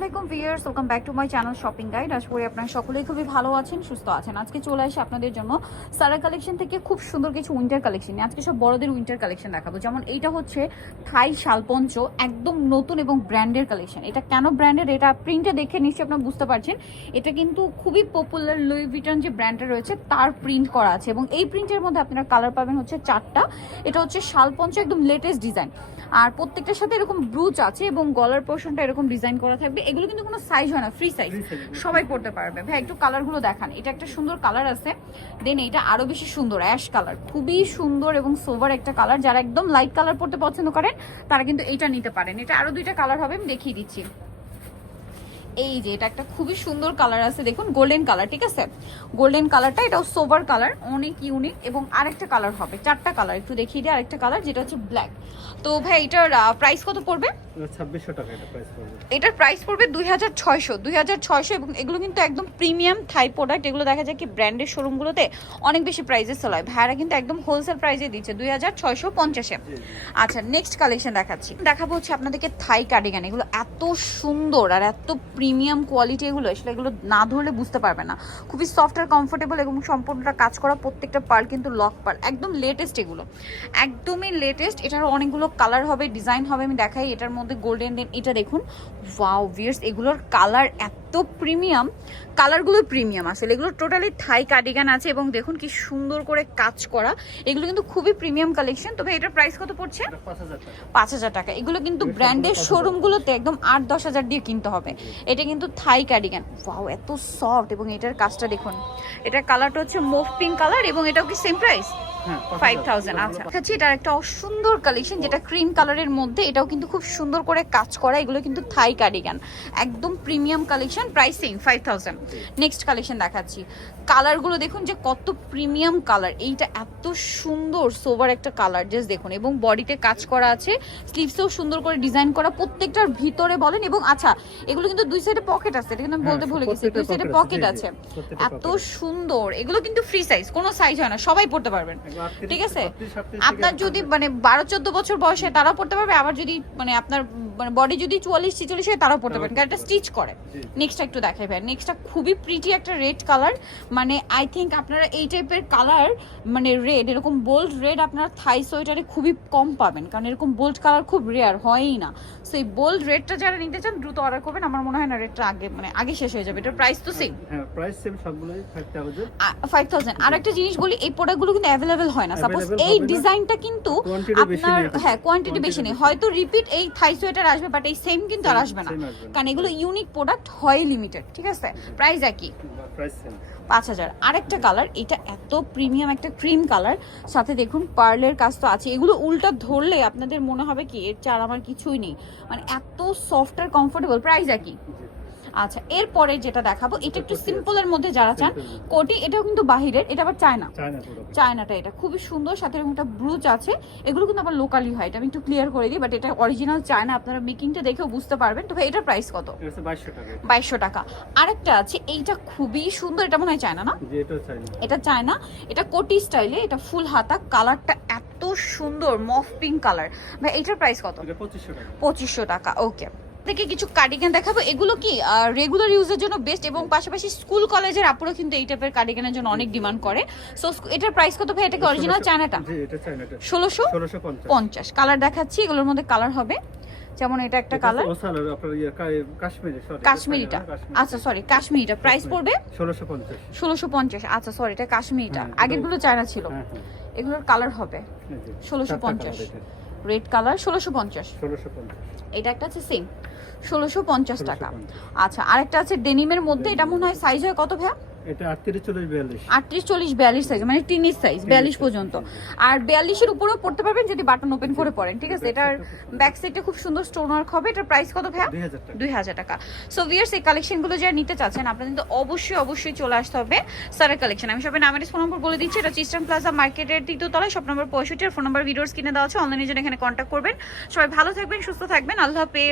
আলাইকুম viewers, welcome back to my channel shopping guide. আশা করি আপনারা সকলেই খুবই ভালো আছেন, সুস্থ আছেন। আজকে চলে আসি আপনাদের জন্য সারা কালেকশন থেকে খুব সুন্দর কিছু উইন্টার কালেকশন আজকে সব বড়দের উইন্টার কালেকশন দেখাবো। যেমন এইটা হচ্ছে থাই শালপঞ্চ, একদম নতুন এবং ব্র্যান্ডের কালেকশন এটা কেন ব্র্যান্ডের এটা প্রিন্টে দেখে নিশ্চয়ই আপনারা বুঝতে পারছেন। এটা কিন্তু খুবই পপুলার লুই ভিটন যে ব্র্যান্ডটা রয়েছে, তার প্রিন্ট করা আছে। এবং এই প্রিন্টের মধ্যে আপনারা কালার পাবেন হচ্ছে চারটা। এটা হচ্ছে শালপঞ্চ, একদম লেটেস্ট ডিজাইন আর প্রত্যেকটার সাথে এরকম ব্রুচ আছে এবং গলার পোর্শনটা এরকম ডিজাইন করা থাকবে। এগুলো কিন্তু কোনো সাইজ হয় না ফ্রি সাইজ সবাই পড়তে পারবে। ভাই একটু কালারগুলো দেখান। এটা একটা সুন্দর কালার আছে। দেন এটা আরও বেশি সুন্দর অ্যাশ কালার খুবই সুন্দর এবং সোভার একটা কালার যারা একদম লাইট কালার পড়তে পছন্দ করেন তারা কিন্তু এটা নিতে পারেন। এটা আরও দুইটা কালার হবে আমি দেখিয়ে দিচ্ছি। এই যে এটা একটা খুবই সুন্দর কালার আছে দেখুন গোল্ডেন কালার ঠিক আছে? গোল্ডেন কালারটা এটাও সোভার কালার অনেক ইউনিক এবং আরেকটা কালার হবে চারটা কালার একটু দেখিয়ে দিই আরেকটা কালার যেটা হচ্ছে ব্ল্যাক তো ভাই এটার প্রাইস কত পড়বে? ছাব্বিশশো টাকা এটার প্রাইস পড়বে দুই হাজার ছয়শো দুই হাজার ছয়শো এবং এগুলো কিন্তু একদম প্রিমিয়াম থাই প্রোডাক্ট এগুলো দেখা যায় কি ব্র্যান্ডের শোরুমগুলোতে অনেক বেশি প্রাইসে সেল হয় ভাইরা কিন্তু একদম হোলসেল প্রাইসে দিচ্ছে দুই হাজার ছয়শো পঞ্চাশে। আচ্ছা নেক্সট কালেকশন দেখাচ্ছি। দেখাবো হচ্ছে আপনাদেরকে থাই কার্ডিগান এগুলো এত সুন্দর আর এত প্রিমিয়াম কোয়ালিটি এগুলো আসলে এগুলো না ধরলে বুঝতে পারবে না। খুবই সফট আর কমফোর্টেবল এবং সম্পূর্ণটা কাজ করা প্রত্যেকটা পার কিন্তু লক পার একদম লেটেস্ট এগুলো। একদমই লেটেস্ট এটার অনেকগুলো কালার হবে ডিজাইন হবে আমি দেখাই এটার মধ্যে গোল্ডেন দেন এটা দেখুন। ওয়াও ভিয়ার্স এগুলোর কালার এত প্রিমিয়াম কালারগুলো প্রিমিয়াম আসলে এগুলো টোটালি থাই কার্ডিগান আছে এবং দেখুন কি সুন্দর করে কাজ করা। এগুলো কিন্তু খুবই প্রিমিয়াম কালেকশন তবে এটার প্রাইস কত পড়ছে? পাঁচ হাজার টাকা। পাঁচ হাজার টাকা। এগুলো কিন্তু ব্র্যান্ডের শোরুমগুলোতে একদম আট দশ হাজার দিয়ে কিনতে হবে। এটা কিন্তু থাই কার্ডিগান ওয়াও এত সফট এবং এটার কাজটা দেখুন। এটার কালারটা হচ্ছে মোভ পিঙ্ক কালার এবং এটাও কি সেম প্রাইস হ্যাঁ ফাইভ থাউজেন্ড আচ্ছা। দেখাচ্ছি এটার একটা সুন্দর কালেকশন যেটা ক্রিম কালারের মধ্যে এটাও কিন্তু খুব সুন্দর করে কাজ করা এগুলো কিন্তু থাই কার্ডিগান একদম premium collection pricing five thousand next collection দেখাচ্ছি। কালারগুলো দেখুন যে কত প্রিমিয়াম কালার এইটা এত সুন্দর সোভার একটা কালার জাস্ট দেখুন। এবং বডিতে কাজ করা আছে স্লিভসেও সুন্দর করে ডিজাইন করা প্রত্যেকটার ভিতরে বলেন এবং আচ্ছা এগুলো কিন্তু দুই সাইডে পকেট আছে এটা কিন্তু আমি বলতে হ্যাঁ, ভুলে গেছি দুই সাইডে পকেট আছে, এত সুন্দর এগুলো কিন্তু ফ্রি সাইজ কোনো সাইজ হয় না সবাই পড়তে পারবেন। ঠিক আছে? আপনার যদি মানে বারো চোদ্দ বছর বয়সে তারাও পড়তে পারবে আবার যদি মানে আপনার মানে বডি যদি চুয়াল্লিশ ছিচল্লিশ হয় তারাও পড়তে পারবেন কারণ এটা স্টিচ করে। নেক্সটটা একটু দেখাই ভাই। নেক্সটটা খুবই প্রিটি একটা রেড কালার মানে আই থিঙ্ক আপনারা এই টাইপের কালার মানে রেড এরকম বোল্ড রেড আপনারা থাই সোয়েটারে খুবই কম পাবেন। কারণ এরকম বোল্ড কালার খুব রেয়ার হয়ই না। সো এই বোল্ড রেডটা যারা নিতে চান দ্রুত অর্ডার করবেন। আমার মনে হয় না রেডটা আগে মানে আগে শেষ হয়ে যাবে। এটার প্রাইস তো সেম হ্যাঁ প্রাইস সেম সবগুলোই আর একটা জিনিস বলি এই প্রোডাক্টগুলো কিন্তু অ্যাভেলেবেল হয় না। সাপোজ এই ডিজাইনটা কিন্তু আপনার হ্যাঁ কোয়ান্টিটি বেশি নেই। হয়তো রিপিট এই থাই সোয়েটার আসবে বাট এই সেম কিন্তু আর আসবে না। কারণ এগুলো ইউনিক প্রোডাক্ট হয় লিমিটেড ঠিক আছে? প্রাইস একই। পাঁচ হাজার। আরেকটা কালার এটা এত প্রিমিয়াম একটা ক্রিম কালার সাথে দেখুন পার্লের কাজ তো আছে। এগুলো উল্টা ধরলে আপনাদের মনে হবে কি এর চার আমার কিছুই নেই। মানে এত সফট আর কমফোর্টেবল প্রাইস একই। আচ্ছা এরপরে যেটা দেখাবো এটা একটু সিম্পলের মধ্যে যারা চান কোটি এটাও কিন্তু বাহিরের এটা আবার চায়না। চায়না চায়নাটা এটা খুবই সুন্দর সাথে এরকম একটা ব্রুচ আছে। এগুলো কিন্তু আবার লোকালি হয় এটা আমি একটু ক্লিয়ার করে দিই বাট এটা অরিজিনাল চায়না আপনারা মেকিংটা দেখেও বুঝতে পারবেন। তো ভাই এটার প্রাইস কত? বাইশশো টাকা। আরেকটা আছে এইটা খুবই সুন্দর এটা মনে হয় চায়না না? এটা চায়না এটা কোটি স্টাইলে এটা ফুল হাতা কালারটা এত সুন্দর মফ পিঙ্ক কালার ভাই এটার প্রাইস কত? পঁচিশশো টাকা। ওকে থেকে কিছু কার্ডিগান দেখাবো। এগুলো কি রেগুলার ইউজের জন্য বেস্ট এবং পাশাপাশি স্কুল কলেজের আপুরা কিন্তু এই টাইপের কার্ডিগানের জন্য অনেক ডিমান্ড করে। সো এটার প্রাইস কত ভাই? এটা কি অরিজিনাল চায়নাটা ষোলোশো? পঞ্চাশ। পঞ্চাশ। কালার দেখাচ্ছি এগুলোর মধ্যে কালার হবে। যেমন এটা একটা কালার ইয়ে কাশ্মীরিটা। আচ্ছা সরি কাশ্মীরিটা। প্রাইস পড়বে? ষোলোশো পঞ্চাশ। আচ্ছা সরি এটা কাশ্মীরিটা। হ্যাঁ, আগেরগুলো চায়না ছিল। হ্যাঁ হ্যাঁ। এগুলোর কালার হবে। ষোলোশো যে, 1650 চারটা colour এটা। রেড কালার ষোলোশো পঞ্চাশ। এটা একটা আছে সেম ষোলোশো পঞ্চাশ টাকা। 1650 আচ্ছা আরেকটা আছে ডেনিমের মধ্যে এটা মনে হয় সাইজ হয় কত ভাইয়া? এটা সাইজ মানে সাইজ বিয়াল্লিশ পর্যন্ত। আর উপরেও পড়তে পারবেন যদি বাটন ওপেন করে পড়েন ঠিক আছে? এটার ব্যাক সাইডে খুব সুন্দর স্টোন ওয়ার্ক হবে। এটার প্রাইস কত ভাইয়া? টাকা। সো এই কালেকশনগুলো যারা নিতে চাচ্ছেন আপনাদের কিন্তু অবশ্যই অবশ্যই চলে আসতে হবে সারের কালেকশন আমি সবাই নামের ফোন নম্বর বলে দিচ্ছি। এটা চিস্টান প্লাজা মার্কেটের তৃতীয় তলায় সব নম্বর পঁয়ষট্টি আর ফোন নম্বর ভিডিওস কিনে দেওয়া আছে। অনলাইনে জন্য এখানে কন্ট্যাক্ট করবেন। সবাই ভালো থাকবেন সুস্থ থাকবেন। আল্লাহ হাফেজ।